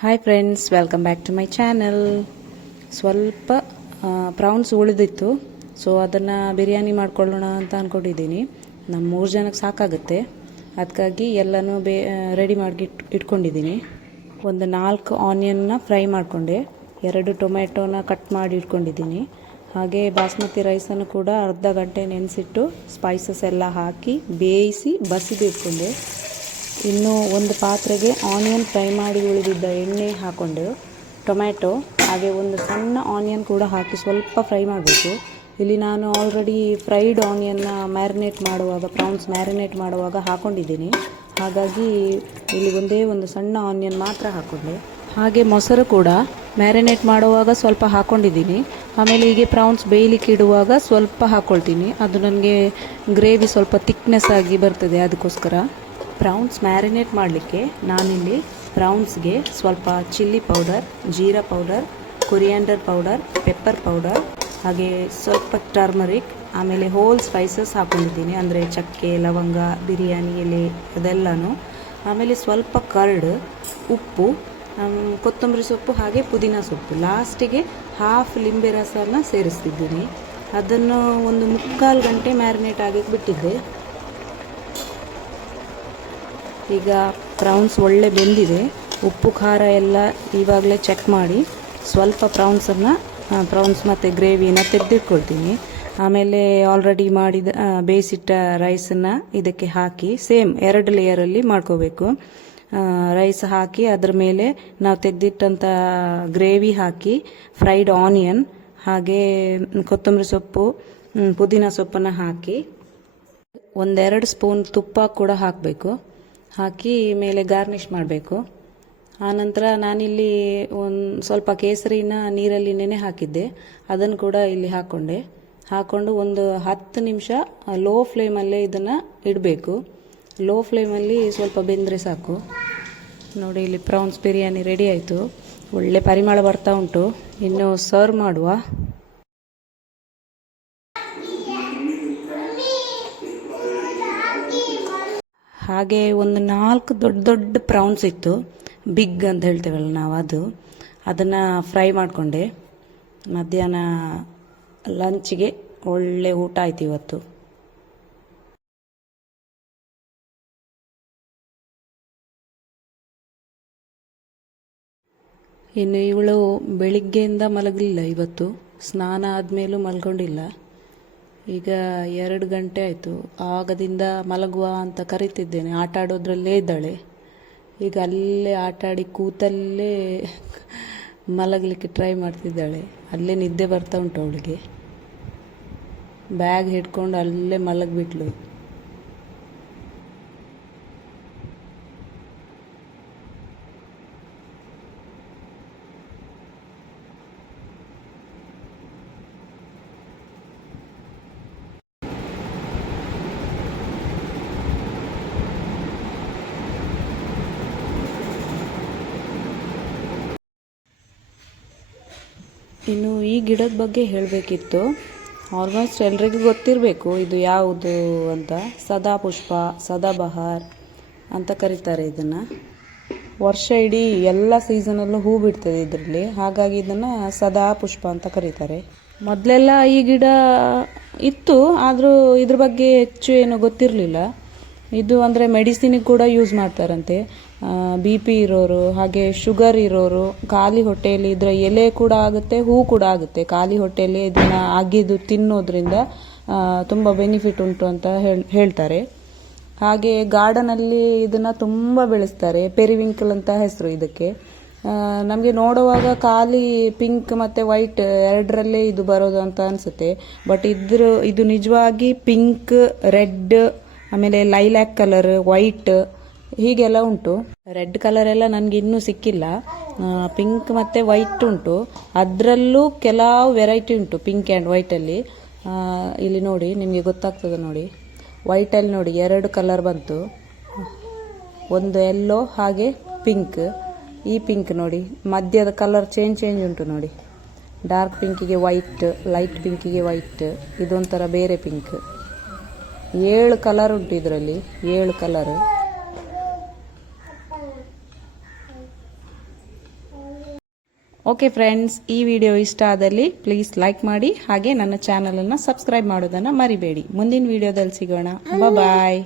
Hi friends welcome back to my channel ಸ್ವಲ್ಪ prawns ಉಳಿದಿತ್ತು. So ಅದನ್ನು ಬಿರಿಯಾನಿ ಮಾಡ್ಕೊಳ್ಳೋಣ ಅಂತ ಅಂದ್ಕೊಂಡಿದ್ದೀನಿ ನಮ್ಮ ಮೂರು ಜನಕ್ಕೆ ಸಾಕಾಗುತ್ತೆ. ಅದಕ್ಕಾಗಿ ಎಲ್ಲನೂ ಬೇ ರೆಡಿ ಮಾಡಿ ಇಟ್, ಇಟ್ಕೊಂಡಿದ್ದೀನಿ. ಒಂದು ನಾಲ್ಕು ಆನಿಯನ್ನ ಫ್ರೈ ಮಾಡಿಕೊಂಡೆ. ಎರಡು ಟೊಮೆಟೊನ ಕಟ್ ಮಾಡಿ ಇಟ್ಕೊಂಡಿದ್ದೀನಿ. ಹಾಗೆ ಬಾಸ್ಮತಿ ರೈಸನ್ನು ಕೂಡ ಅರ್ಧ ಗಂಟೆ ನೆನೆಸಿಟ್ಟು ಸ್ಪೈಸಸ್ ಎಲ್ಲ ಹಾಕಿ ಬೇಯಿಸಿ ಬಸಿದು ಇಟ್ಕೊಂಡೆ. ಇನ್ನು ಒಂದು ಪಾತ್ರೆಗೆ ಆನಿಯನ್ ಫ್ರೈ ಮಾಡಿ ಉಳಿದಿದ್ದ ಎಣ್ಣೆ ಹಾಕ್ಕೊಂಡು ಟೊಮ್ಯಾಟೊ, ಹಾಗೆ ಒಂದು ಸಣ್ಣ ಆನಿಯನ್ ಕೂಡ ಹಾಕಿ ಸ್ವಲ್ಪ ಫ್ರೈ ಮಾಡಬೇಕು. ಇಲ್ಲಿ ನಾನು ಆಲ್ರೆಡಿ ಫ್ರೈಡ್ ಆನಿಯನ್ನ ಮ್ಯಾರಿನೇಟ್ ಮಾಡುವಾಗ ಪ್ರಾನ್ಸ್ ಮ್ಯಾರಿನೇಟ್ ಮಾಡುವಾಗ ಹಾಕೊಂಡಿದ್ದೀನಿ. ಹಾಗಾಗಿ ಇಲ್ಲಿ ಒಂದೇ ಒಂದು ಸಣ್ಣ ಆನಿಯನ್ ಮಾತ್ರ ಹಾಕ್ಕೊಂಡೆ ಹಾಗೆ ಮೊಸರು ಕೂಡ ಮ್ಯಾರಿನೇಟ್ ಮಾಡುವಾಗ ಸ್ವಲ್ಪ ಹಾಕ್ಕೊಂಡಿದ್ದೀನಿ ಆಮೇಲೆ ಹೀಗೆ ಪ್ರಾನ್ಸ್ ಬೇಯಲಿಕ್ಕೆ ಇಡುವಾಗ ಸ್ವಲ್ಪ ಹಾಕ್ಕೊಳ್ತೀನಿ ಅದು ನನಗೆ ಗ್ರೇವಿ ಸ್ವಲ್ಪ ತಿಕ್ನೆಸ್ ಆಗಿ ಬರ್ತದೆ ಅದಕ್ಕೋಸ್ಕರ. ಪ್ರೌನ್ಸ್ ಮ್ಯಾರಿನೇಟ್ ಮಾಡಲಿಕ್ಕೆ ನಾನಿಲ್ಲಿ ಪ್ರೌನ್ಸ್ಗೆ ಸ್ವಲ್ಪ chilli powder, jeera powder, coriander powder, pepper powder, ಹಾಗೆ ಸ್ವಲ್ಪ ಟರ್ಮರಿಕ್, ಆಮೇಲೆ ಹೋಲ್ ಸ್ಪೈಸಸ್ ಹಾಕೊಂಡಿದ್ದೀನಿ. ಅಂದರೆ ಚಕ್ಕೆ, ಲವಂಗ, ಬಿರಿಯಾನಿ, ಎಲೆ, ಅದೆಲ್ಲನೂ. ಆಮೇಲೆ ಸ್ವಲ್ಪ ಕರ್ಡ್, ಉಪ್ಪು ಕೊತ್ತಂಬರಿ ಸೊಪ್ಪು, ಹಾಗೆ ಪುದೀನ ಸೊಪ್ಪು. ಲಾಸ್ಟಿಗೆ ಹಾಫ್ ಲಿಂಬೆ ರಸನ ಸೇರಿಸ್ತಿದ್ದೀನಿ. ಅದನ್ನು ಒಂದು ಮುಕ್ಕಾಲು ಗಂಟೆ ಮ್ಯಾರಿನೇಟ್ ಆಗಿ ಬಿಟ್ಟಿದ್ದೆ. ಈಗ ಪ್ರೌನ್ಸ್ ಒಳ್ಳೆ ಬೆಂದಿದೆ. ಉಪ್ಪು, ಖಾರ ಎಲ್ಲ ಇವಾಗಲೇ ಚೆಕ್ ಮಾಡಿ. ಸ್ವಲ್ಪ ಪ್ರೌನ್ಸನ್ನು ಪ್ರೌನ್ಸ್ ಮತ್ತು ಗ್ರೇವಿನ ತೆಗೆದಿಟ್ಕೊಳ್ತೀನಿ. ಆಮೇಲೆ ಆಲ್ರೆಡಿ ಮಾಡಿದ ಬೇಯಿಸಿಟ್ಟ ರೈಸನ್ನು ಇದಕ್ಕೆ ಹಾಕಿ ಸೇಮ್ ಎರಡು ಲೇಯರಲ್ಲಿ ಮಾಡ್ಕೋಬೇಕು. ರೈಸ್ ಹಾಕಿ ಅದ್ರ ಮೇಲೆ ನಾವು ತೆಗೆದಿಟ್ಟಂಥ ಗ್ರೇವಿ ಹಾಕಿ ಫ್ರೈಡ್ ಆನಿಯನ್ ಹಾಗೆ ಕೊತ್ತಂಬರಿ ಸೊಪ್ಪು ಪುದೀನ ಸೊಪ್ಪನ್ನು ಹಾಕಿ ಒಂದೆರಡು ಸ್ಪೂನ್ ತುಪ್ಪ ಕೂಡ ಹಾಕಬೇಕು. ಹಾಕಿ ಮೇಲೆ ಗಾರ್ನಿಷ್ ಮಾಡಬೇಕು. ಆನಂತರ ನಾನಿಲ್ಲಿ ಒಂದು ಸ್ವಲ್ಪ ಕೇಸರಿನ ನೀರಲ್ಲಿ ನೆನೆ ಹಾಕಿದ್ದೆ. ಅದನ್ನು ಕೂಡ ಇಲ್ಲಿ ಹಾಕ್ಕೊಂಡೆ ಹಾಕ್ಕೊಂಡು ಒಂದು ಹತ್ತು ನಿಮಿಷ ಲೋ ಫ್ಲೇಮಲ್ಲೇ ಇದನ್ನು ಇಡಬೇಕು. ಲೋ ಫ್ಲೇಮಲ್ಲಿ ಸ್ವಲ್ಪ ಬೆಂದರೆ ಸಾಕು. ನೋಡಿ, ಇಲ್ಲಿ ಪ್ರೌನ್ಸ್ ಬಿರಿಯಾನಿ ರೆಡಿ ಆಯಿತು. ಒಳ್ಳೆ ಪರಿಮಳ ಬರ್ತಾ ಉಂಟು. ಇನ್ನು ಸರ್ವ್ ಮಾಡುವ. ಹಾಗೆ ಒಂದು ನಾಲ್ಕು ದೊಡ್ಡ ದೊಡ್ಡ ಪ್ರೌನ್ಸ್ ಇತ್ತು. ಬಿಗ್ ಅಂತ ಹೇಳ್ತೇವಲ್ಲ ನಾವು ಅದು. ಅದನ್ನು ಫ್ರೈ ಮಾಡಿಕೊಂಡೆ. ಮಧ್ಯಾಹ್ನ ಲಂಚ್ಗೆ ಒಳ್ಳೆ ಊಟ ಆಯ್ತು ಇವತ್ತು. ಇನ್ನು ಇವಳು ಬೆಳಿಗ್ಗೆಯಿಂದ ಮಲಗಲಿಲ್ಲ ಇವತ್ತು. ಸ್ನಾನ ಆದಮೇಲೂ ಮಲ್ಕೊಂಡಿಲ್ಲ ಈಗ ಎರಡು ಗಂಟೆ ಆಯಿತು. ಆಗದಿಂದ ಮಲಗುವ ಅಂತ ಕರಿತಿದ್ದೇನೆ. ಆಟ ಆಡೋದ್ರಲ್ಲೇ ಇದ್ದಾಳೆ. ಈಗ ಅಲ್ಲೇ ಆಟ ಆಡಿ ಕೂತಲ್ಲೇ ಮಲಗಲಿಕ್ಕೆ ಟ್ರೈ ಮಾಡ್ತಿದ್ದಾಳೆ. ಅಲ್ಲೇ ನಿದ್ದೆ ಬರ್ತಾ ಉಂಟು ಅವಳಿಗೆ. ಬ್ಯಾಗ್ ಹಿಡ್ಕೊಂಡು ಅಲ್ಲೇ ಮಲಗಿಬಿಟ್ಲು. ಇನ್ನು ಈ ಗಿಡದ ಬಗ್ಗೆ ಹೇಳಬೇಕಿತ್ತು. ಆಲ್ಮೋಸ್ಟ್ ಎಲ್ರಿಗೂ ಗೊತ್ತಿರಬೇಕು ಇದು ಯಾವುದು ಅಂತ. ಸದಾ ಪುಷ್ಪ ಸದಾಬಹಾರ್ ಅಂತ ಕರೀತಾರೆ ಇದನ್ನು. ವರ್ಷ ಇಡೀ ಎಲ್ಲ ಸೀಸನಲ್ಲೂ ಹೂ ಬಿಡ್ತದೆ ಇದರಲ್ಲಿ. ಹಾಗಾಗಿ ಇದನ್ನು ಸದಾ ಪುಷ್ಪ ಅಂತ ಕರೀತಾರೆ. ಮೊದಲೆಲ್ಲ ಈ ಗಿಡ ಇತ್ತು, ಆದರೂ ಇದ್ರ ಬಗ್ಗೆ ಹೆಚ್ಚು ಏನು ಗೊತ್ತಿರಲಿಲ್ಲ. ಇದು ಅಂದರೆ ಮೆಡಿಸಿನಿಗೆ ಕೂಡ ಯೂಸ್ ಮಾಡ್ತಾರಂತೆ. ಬಿ ಪಿ ಇರೋರು, ಹಾಗೆ ಶುಗರ್ ಇರೋರು, ಖಾಲಿ ಹೊಟ್ಟೆಯಲ್ಲಿ ಇದರ ಎಲೆ ಕೂಡ ಆಗುತ್ತೆ, ಹೂ ಕೂಡ ಆಗುತ್ತೆ. ಖಾಲಿ ಹೊಟ್ಟೆಯಲ್ಲಿ ಇದನ್ನು ಅಗಿದು ತಿನ್ನೋದ್ರಿಂದ ತುಂಬ ಬೆನಿಫಿಟ್ ಉಂಟು ಅಂತ ಹೇಳ್, ಹೇಳ್ತಾರೆ. ಹಾಗೆ ಗಾರ್ಡನಲ್ಲಿ ಇದನ್ನು ತುಂಬ ಬೆಳೆಸ್ತಾರೆ, ಪೆರಿವಿಂಕಲ್ ಅಂತ ಹೆಸರು ಇದಕ್ಕೆ. ನಮಗೆ ನೋಡುವಾಗ ಖಾಲಿ ಪಿಂಕ್ ಮತ್ತು ವೈಟ್ ಎರಡರಲ್ಲೇ ಇದು ಬರೋದು ಅಂತ ಅನಿಸುತ್ತೆ. ಬಟ್ ಇದ್ರ, ಇದು ನಿಜವಾಗಿ ಪಿಂಕ್, ರೆಡ್ ಆಮೇಲೆ ಲೈಲ್ಯಾಕ್ ಕಲರ್, ವೈಟ್, ಹೀಗೆಲ್ಲ ಉಂಟು. ರೆಡ್ ಕಲರ್ ಎಲ್ಲ ನನಗೆ ಇನ್ನೂ ಸಿಕ್ಕಿಲ್ಲ. ಪಿಂಕ್ ಮತ್ತು ವೈಟ್ ಉಂಟು. ಅದರಲ್ಲೂ ಕೆಲವು ವೆರೈಟಿ ಉಂಟು ಪಿಂಕ್ ಆ್ಯಂಡ್ ವೈಟಲ್ಲಿ ಇಲ್ಲಿ ನೋಡಿ, ನಿಮಗೆ ಗೊತ್ತಾಗ್ತದೆ ನೋಡಿ. ವೈಟಲ್ಲಿ ನೋಡಿ, ಎರಡು ಕಲರ್ ಬಂತು. ಒಂದು ಎಲ್ಲೋ ಹಾಗೆ ಪಿಂಕ್ ಈ ಪಿಂಕ್ ನೋಡಿ. ಮಧ್ಯದ ಕಲರ್ ಚೇಂಜ್ ಚೇಂಜ್ ಉಂಟು ನೋಡಿ. ಡಾರ್ಕ್ ಪಿಂಕಿಗೆ ವೈಟ್ ಲೈಟ್ ಪಿಂಕಿಗೆ ವೈಟ್ ಇದೊಂಥರ ಬೇರೆ ಪಿಂಕ್ ಏಳು ಕಲರ್ ಉಂಟು ಇದರಲ್ಲಿ, ಏಳು ಕಲರ್. ಓಕೆ ಫ್ರೆಂಡ್ಸ್ ಈ ವಿಡಿಯೋ ಇಷ್ಟ ಆದಲ್ಲಿ ಪ್ಲೀಸ್ ಲೈಕ್ ಮಾಡಿ, ಹಾಗೆ ನನ್ನ ಚಾನಲನ್ನು ಸಬ್ಸ್ಕ್ರೈಬ್ ಮಾಡೋದನ್ನು ಮರಿಬೇಡಿ. ಮುಂದಿನ ವಿಡಿಯೋದಲ್ಲಿ ಸಿಗೋಣ. ಬಾಯ್